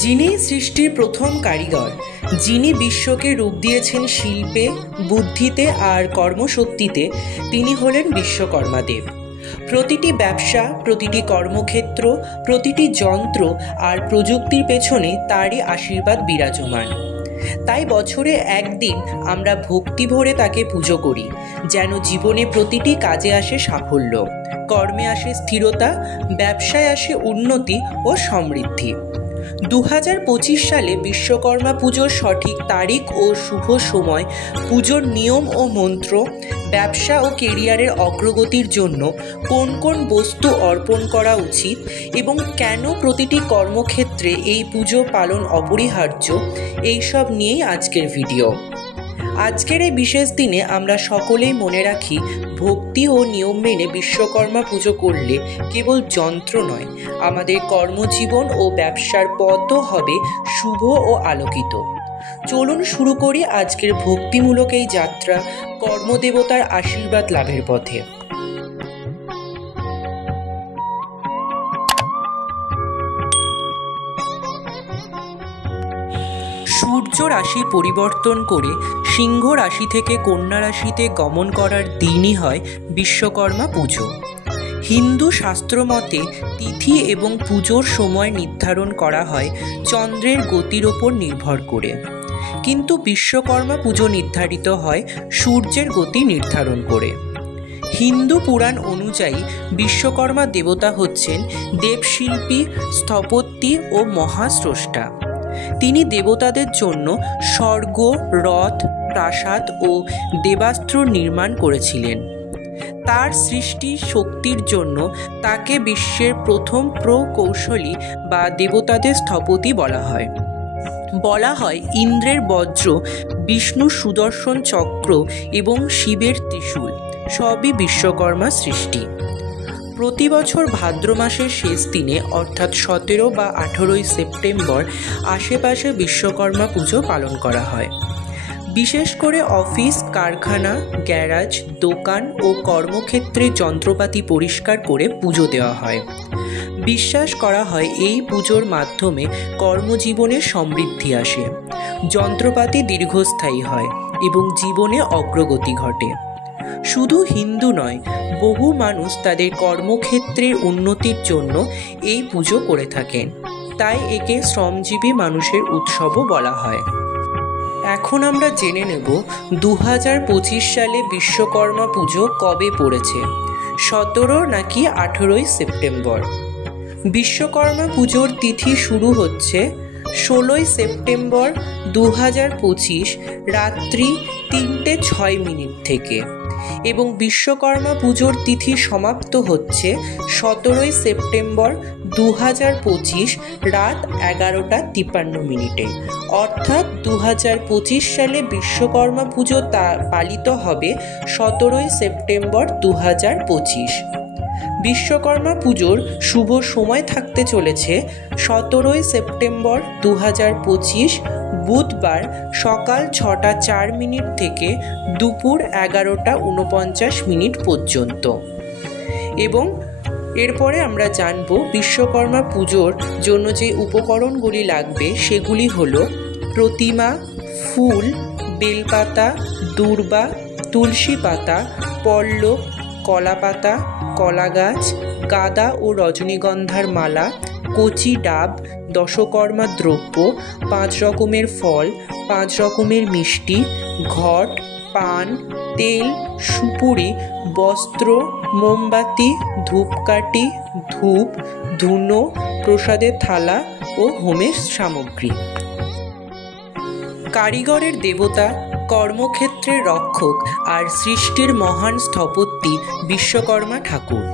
যিনি সৃষ্টির প্রথম কারিগর, যিনি বিশ্বকে রূপ দিয়েছেন শিল্পে, বুদ্ধিতে আর কর্মশক্তিতে, তিনি হলেন বিশ্বকর্মা দেব। প্রতিটি ব্যবসা, প্রতিটি কর্মক্ষেত্র, প্রতিটি যন্ত্র আর প্রযুক্তির পেছনে তারই আশীর্বাদ বিরাজমান। তাই বছরে একদিন আমরা ভক্তি ভরে তাকে পুজো করি, যেন জীবনে প্রতিটি কাজে আসে সাফল্য, কর্মে আসে স্থিরতা, ব্যবসায় আসে উন্নতি ও সমৃদ্ধি। 2025 সালে বিশ্বকর্মা পুজোর সঠিক তারিখ ও শুভ সময়, পুজোর নিয়ম ও মন্ত্র, ব্যবসা ও কেরিয়ারের অগ্রগতির জন্য কোন কোন বস্তু অর্পণ করা উচিত এবং কেন প্রতিটি কর্মক্ষেত্রে এই পুজো পালন অপরিহার্য, এইসব নিয়েই আজকের ভিডিও। আজকের এই বিশেষ দিনে আমরা সকলেই মনে রাখি, ভক্তি ও নিয়ম মেনে বিশ্বকর্মা পুজো করলে কেবল যন্ত্র নয়, আমাদের কর্মজীবন ও ব্যবসার পথও হবে শুভ ও আলোকিত। চলুন শুরু করি আজকের ভক্তিমূলক এই যাত্রা, কর্মদেবতার আশীর্বাদ লাভের পথে। সূর্য রাশি পরিবর্তন করে সিংহ রাশি থেকে কন্যা রাশিতে গমন করার দিনই হয় বিশ্বকর্মা পুজো। হিন্দু শাস্ত্রমতে তিথি এবং পুজোর সময় নির্ধারণ করা হয় চন্দ্রের গতির ওপর নির্ভর করে, কিন্তু বিশ্বকর্মা পুজো নির্ধারিত হয় সূর্যের গতি নির্ধারণ করে। হিন্দু পুরাণ অনুযায়ী বিশ্বকর্মা দেবতা হচ্ছেন দেবশিল্পী, স্থপতি ও মহাস্রষ্টা। তিনি দেবতাদের জন্য স্বর্গ, রথ, প্রাসাদ ও দেবাস্ত্র নির্মাণ করেছিলেন। তার সৃষ্টি শক্তির জন্য তাকে বিশ্বের প্রথম প্রকৌশলী বা দেবতাদের স্থপতি বলা হয়। ইন্দ্রের বজ্র, বিষ্ণুর সুদর্শন চক্র এবং শিবের ত্রিশূল সবই বিশ্বকর্মা সৃষ্টি। প্রতি বছর ভাদ্র মাসের শেষ দিনে অর্থাৎ 17 বা 18 সেপ্টেম্বর আশেপাশে বিশ্বকর্মা পুজো পালন করা হয়। বিশেষ করে অফিস, কারখানা, গ্যারাজ, দোকান ও কর্মক্ষেত্রে যন্ত্রপাতি পরিষ্কার করে পুজো দেওয়া হয়। বিশ্বাস করা হয় এই পুজোর মাধ্যমে কর্মজীবনে সমৃদ্ধি আসে, যন্ত্রপাতি দীর্ঘস্থায়ী হয় এবং জীবনে অগ্রগতি ঘটে। শুধু হিন্দু নয়, বহু মানুষ তাদের কর্মক্ষেত্রের উন্নতির জন্য এই পুজো করে থাকেন, তাই একে শ্রমজীবী মানুষের উৎসবও বলা হয়। এখন আমরা জেনে নেব 2025 সালে বিশ্বকর্মা পুজো কবে পড়েছে, 17 নাকি 18 সেপ্টেম্বর। বিশ্বকর্মা পুজোর তিথি শুরু হচ্ছে 16 সেপ্টেম্বর 2025 রাত্রি 3:06 থেকে এবং বিশ্বকর্মা পুজোর তিথি সমাপ্ত হচ্ছে 17 সেপ্টেম্বর 2025 রাত 11:53। অর্থাৎ 2025 সালে বিশ্বকর্মা পুজো পালিত হবে 17 সেপ্টেম্বর 2025। বিশ্বকর্মা পুজোর শুভ সময় থাকতে চলেছে 17 সেপ্টেম্বর 2025 বুধবার সকাল 6:04 থেকে দুপুর 11:49 পর্যন্ত। এবং এরপরে আমরা জানব বিশ্বকর্মা পুজোর জন্য যে উপকরণগুলি লাগবে সেগুলি হলো প্রতিমা, ফুল, বেলপাতা, দূর্বা, তুলসী পাতা, পল্লব, কলা পাতা, কলা গাছ, গাঁদা ও রজনীগন্ধার মালা, কচি ডাব, দশকর্মা দ্রব্য, 5 রকমের ফল, 5 রকমের মিষ্টি, ঘট, পান, তেল, সুপুরি, বস্ত্র, মোমবাতি, ধূপকাঠি, ধূপ, ধুনো, প্রসাদের থালা ও হোমের সামগ্রী। কারিগরের দেবতা, কর্মক্ষেত্রের রক্ষক আর সৃষ্টির মহান স্থপতি বিশ্বকর্মা ঠাকুর।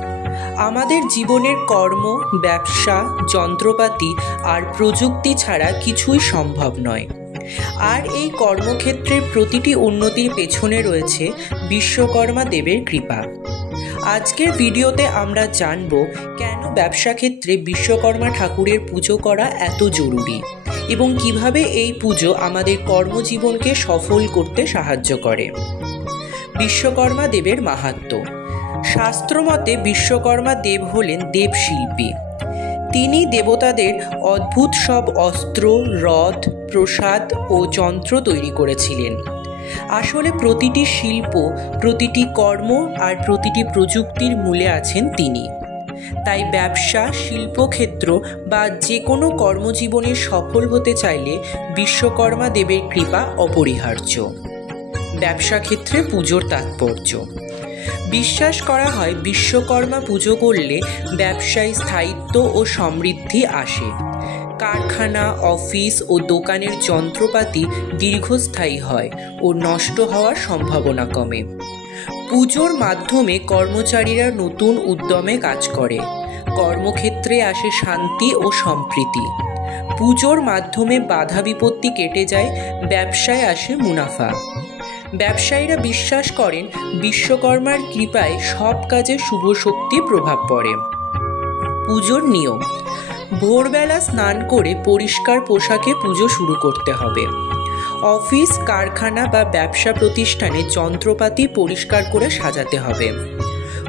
আমাদের জীবনের কর্ম, ব্যবসা, যন্ত্রপাতি আর প্রযুক্তি ছাড়া কিছুই সম্ভব নয়। আর এই কর্মক্ষেত্রের প্রতিটি উন্নতির পেছনে রয়েছে বিশ্বকর্মা দেবের কৃপা। আজকের ভিডিওতে আমরা জানব কেন ব্যবসা ক্ষেত্রে বিশ্বকর্মা ঠাকুরের পুজো করা এত জরুরি এবং কিভাবে এই পুজো আমাদের কর্মজীবনকে সফল করতে সাহায্য করে। বিশ্বকর্মা দেবের মাহাত্ম্য। শাস্ত্রমতে বিশ্বকর্মা দেব হলেন দেবশিল্পী। তিনি দেবতাদের অদ্ভুত সব অস্ত্র, রথ, প্রসাদ ও যন্ত্র তৈরি করেছিলেন। আসলে প্রতিটি শিল্প, প্রতিটি কর্ম আর প্রতিটি প্রযুক্তির মূলে আছেন তিনি। তাই ব্যবসা, শিল্পক্ষেত্র বা যে কোনো কর্মজীবনে সফল হতে চাইলে বিশ্বকর্মা দেবের কৃপা অপরিহার্য। ব্যবসা ক্ষেত্রে পুজোর তাৎপর্য। বিশ্বাস করা হয় বিশ্বকর্মা পুজো করলে ব্যবসায় স্থায়িত্ব ও সমৃদ্ধি আসে। কারখানা, অফিস ও দোকানের যন্ত্রপাতি দীর্ঘস্থায়ী হয় ও নষ্ট হওয়ার সম্ভাবনা কমে। পুজোর মাধ্যমে কর্মচারীরা নতুন উদ্যমে কাজ করে। কর্মক্ষেত্রে আসে শান্তি ও সম্প্রীতি। পুজোর মাধ্যমে বাধা বিপত্তি কেটে যায়, ব্যবসায় আসে মুনাফা। ব্যবসায়ীরা বিশ্বাস করেন বিশ্বকর্মার কৃপায় সব কাজে শুভ শক্তি প্রভাব পড়ে। পুজোর নিয়ম। ভোরবেলা স্নান করে পরিষ্কার পোশাকে পুজো শুরু করতে হবে। অফিস, কারখানা বা ব্যবসা প্রতিষ্ঠানে যন্ত্রপাতি পরিষ্কার করে সাজাতে হবে।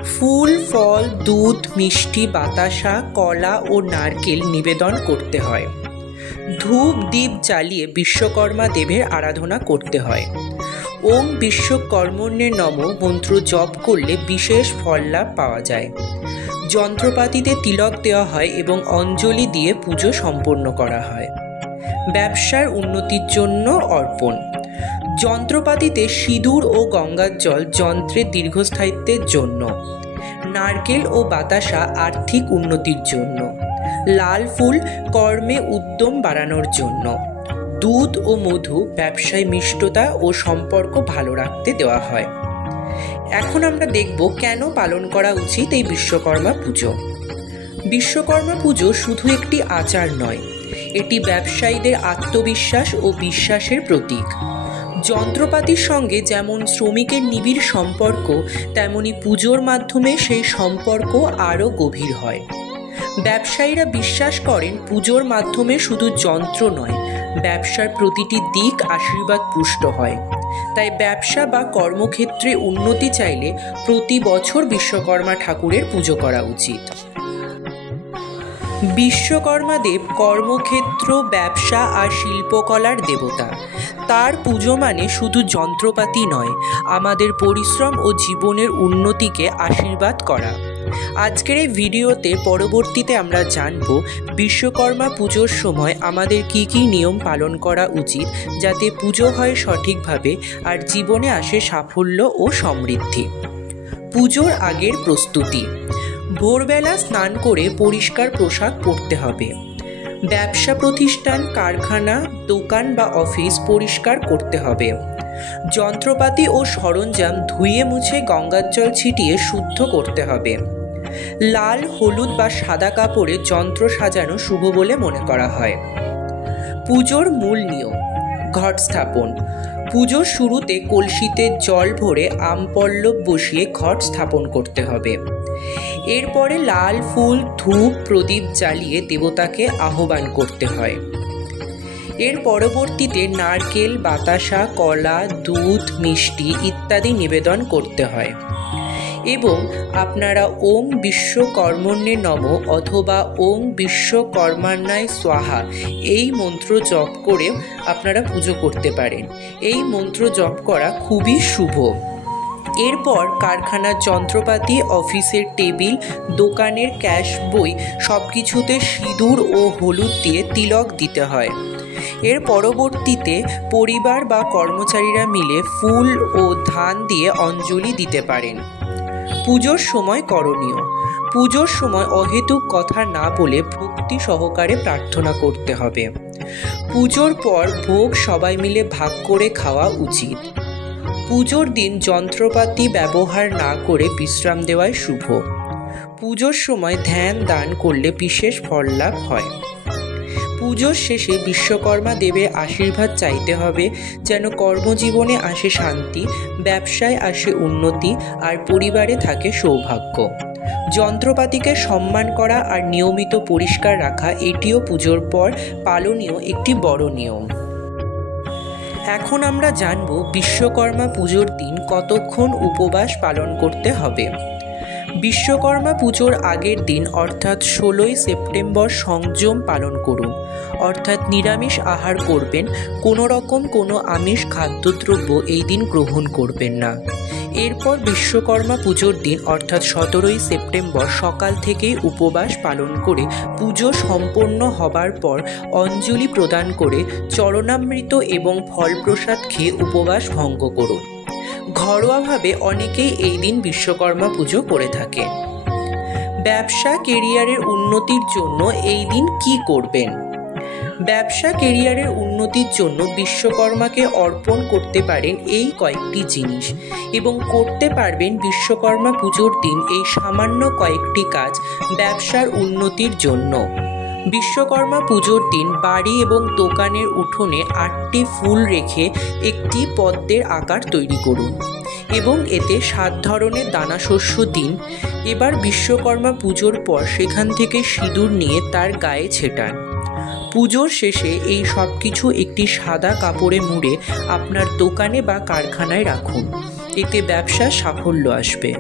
ফুল, ফল, দুধ, মিষ্টি, বাতাসা, কলা ও নারকেল নিবেদন করতে হয়। ধূপ দ্বীপ জ্বালিয়ে বিশ্বকর্মা দেবের আরাধনা করতে হয়। ওম বিশ্বকর্মণ্যে নমঃ মন্ত্র জপ করলে বিশেষ ফল লাভ পাওয়া যায়। যন্ত্রপাতিতে তিলক দেওয়া হয় এবং অঞ্জলি দিয়ে পুজো সম্পন্ন করা হয়। ব্যবসার উন্নতির জন্য অর্পণ। যন্ত্রপাতিতে সিঁদুর ও গঙ্গার জল যন্ত্রের দীর্ঘস্থায়িত্বের জন্য। নারকেল ও বাতাসা আর্থিক উন্নতির জন্য। লাল ফুল কর্মে উদ্যম বাড়ানোর জন্য। দুধ ও মধু ব্যবসায় মিষ্টতা ও সম্পর্ক ভালো রাখতে দেওয়া হয়। এখন আমরা দেখব কেন পালন করা উচিত এই বিশ্বকর্মা পুজো। বিশ্বকর্মা পুজো শুধু একটি আচার নয়, এটি ব্যবসায়ীদের আত্মবিশ্বাস ও বিশ্বাসের প্রতীক। যন্ত্রপাতির সঙ্গে যেমন শ্রমিকের নিবিড় সম্পর্ক, তেমনি পুজোর মাধ্যমে সেই সম্পর্ক আরও গভীর হয়। ব্যবসায়ীরা বিশ্বাস করেন পুজোর মাধ্যমে শুধু যন্ত্র নয়, ব্যবসার প্রতিটি দিক আশীর্বাদ পুষ্ট হয়। তাই ব্যবসা বা কর্মক্ষেত্রে উন্নতি চাইলে প্রতি বছর বিশ্বকর্মা ঠাকুরের পুজো করা উচিত। বিশ্বকর্মা দেব কর্মক্ষেত্র, ব্যবসা আর শিল্পকলার দেবতা। তার পুজো মানে শুধু যন্ত্রপাতি নয়, আমাদের পরিশ্রম ও জীবনের উন্নতিকে আশীর্বাদ করা। আজকের এই ভিডিওতে পরবর্তীতে আমরা জানব বিশ্বকর্মা পুজোর সময় আমাদের কি কি নিয়ম পালন করা উচিত, যাতে পুজো হয় সঠিকভাবে আর জীবনে আসে সাফল্য ও সমৃদ্ধি। পুজোর আগের প্রস্তুতি। ভোরবেলা স্নান করে পরিষ্কার পোশাক পরতে হবে। ব্যবসা প্রতিষ্ঠান, কারখানা, দোকান বা অফিস পরিষ্কার করতে হবে। যন্ত্রপাতি ও সরঞ্জাম ধুয়ে মুছে গঙ্গার জল ছিটিয়ে শুদ্ধ করতে হবে। লাল, হলুদ বা সাদা কাপড়ে যন্ত্র সাজানো শুভ বলে মনে করা হয়। পুজোর মূল নিয়ম। ঘট স্থাপন। পুজোর শুরুতে কলসিতে জল ভরে আমপল্লব বসিয়ে ঘট স্থাপন করতে হবে। এরপরে লাল ফুল, ধূপ, প্রদীপ জ্বালিয়ে দেবতাকে আহ্বান করতে হয়। এর পরবর্তীতে নারকেল, বাতাসা, কলা, দুধ, মিষ্টি ইত্যাদি নিবেদন করতে হয় এবং আপনারা ওম বিশ্বকর্মণ্যে নমঃ অথবা ওম বিশ্বকর্মাণ্যায় স্বাহা এই মন্ত্র জপ করে আপনারা পুজো করতে পারেন। এই মন্ত্র জপ করা খুবই শুভ। এরপর কারখানার যন্ত্রপাতি, অফিসের টেবিল, দোকানের ক্যাশ বই সব কিছুতে সিঁদুর ও হলুদ দিয়ে তিলক দিতে হয়। এর পরবর্তীতে পরিবার বা কর্মচারীরা মিলে ফুল ও ধান দিয়ে অঞ্জলি দিতে পারেন। পুজোর সময় করণীয়। পুজোর সময় অহেতুক কথা না বলে ভক্তি সহকারে প্রার্থনা করতে হবে। পুজোর পর ভোগ সবাই মিলে ভাগ করে খাওয়া উচিত। পুজোর দিন যন্ত্রপাতি ব্যবহার না করে বিশ্রাম দেওয়াই শুভ। পুজোর সময় ধ্যান দান করলে বিশেষ ফল লাভ হয়। পুজোর শেষে বিশ্বকর্মা দেবের আশীর্বাদ চাইতে হবে যেন কর্মজীবনে আসে শান্তি, ব্যবসায় আসে উন্নতি আর পরিবারে থাকে সৌভাগ্য। যন্ত্রপাতিকে সম্মান করা আর নিয়মিত পরিষ্কার রাখা এটিও পুজোর পর পালনীয় একটি বড় নিয়ম। এখন আমরা জানব বিশ্বকর্মা পুজোর দিন কতক্ষণ উপবাস পালন করতে হবে। বিশ্বকর্মা পুজোর আগের দিন অর্থাৎ 16ই সেপ্টেম্বর সংযম পালন করুন, অর্থাৎ নিরামিষ আহার করবেন, কোনো রকম কোনো আমিষ খাদ্যদ্রব্য এই দিন গ্রহণ করবেন না। এরপর বিশ্বকর্মা পুজোর দিন অর্থাৎ 17ই সেপ্টেম্বর সকাল থেকেই উপবাস পালন করে পুজো সম্পন্ন হবার পর অঞ্জলি প্রদান করে চরণামৃত এবং ফল প্রসাদ খেয়ে উপবাস ভঙ্গ করুন। ঘরোয়াভাবে অনেকেই এই দিন বিশ্বকর্মা পুজো করে থাকে। ব্যবসা কেরিয়ারের উন্নতির জন্য এই দিন কি করবেন? ব্যবসা কেরিয়ারের উন্নতির জন্য বিশ্বকর্মাকে অর্পণ করতে পারেন এই কয়েকটি জিনিস এবং করতে পারবেন বিশ্বকর্মা পুজোর দিন এই সামান্য কয়েকটি কাজ ব্যবসার উন্নতির জন্য। বিশ্বকর্মা পুজোর দিন বাড়ি এবং দোকানের উঠোনে 8টি ফুল রেখে একটি পদ্মের আকার তৈরি করুন এবং এতে 7 ধরনের দানাশস্য দিন। এবার বিশ্বকর্মা পুজোর পর সেখান থেকে সিঁদুর নিয়ে তার গায়ে ছেটান। পুজোর শেষে এই সব কিছু একটি সাদা কাপড়ে মুড়ে আপনার দোকানে বা কারখানায় রাখুন, এতে ব্যবসার সাফল্য আসবে।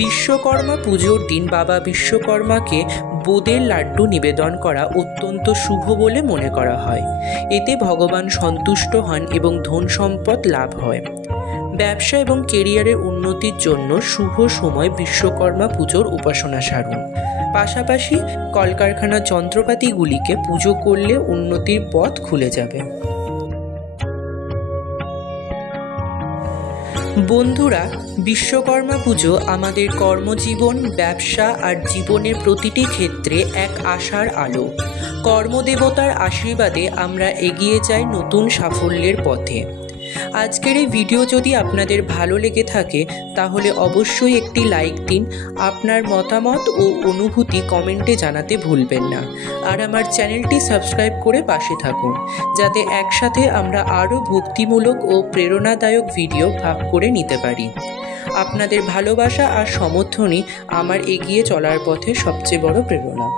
বিশ্বকর্মা পুজোর দিন বাবা বিশ্বকর্মাকে বোঁদের লাড্ডু নিবেদন করা অত্যন্ত শুভ বলে মনে করা হয়। এতে ভগবান সন্তুষ্ট হন এবং ধন সম্পদ লাভ হয়। ব্যবসা এবং কেরিয়ারের উন্নতির জন্য শুভ সময় বিশ্বকর্মা পুজোর উপাসনা সারুন। পাশাপাশি কলকারখানার যন্ত্রপাতিগুলিকে পুজো করলে উন্নতির পথ খুলে যাবে। বন্ধুরা, বিশ্বকর্মা পুজো আমাদের কর্মজীবন, ব্যবসা আর জীবনের প্রতিটি ক্ষেত্রে এক আশার আলো। কর্মদেবতার আশীর্বাদে আমরা এগিয়ে যাই নতুন সাফল্যের পথে। আজকের এই ভিডিও যদি আপনাদের ভালো লেগে থাকে তাহলে অবশ্যই একটি লাইক দিন। আপনার মতামত ও অনুভূতি কমেন্টে জানাতে ভুলবেন না। আর আমার চ্যানেলটি সাবস্ক্রাইব করে পাশে থাকুন, যাতে একসাথে আমরা আরও ভক্তিমূলক ও প্রেরণাদায়ক ভিডিও ভাগ করে নিতে পারি। আপনাদের ভালোবাসা আর সমর্থনই আমার এগিয়ে চলার পথে সবচেয়ে বড় প্রেরণা।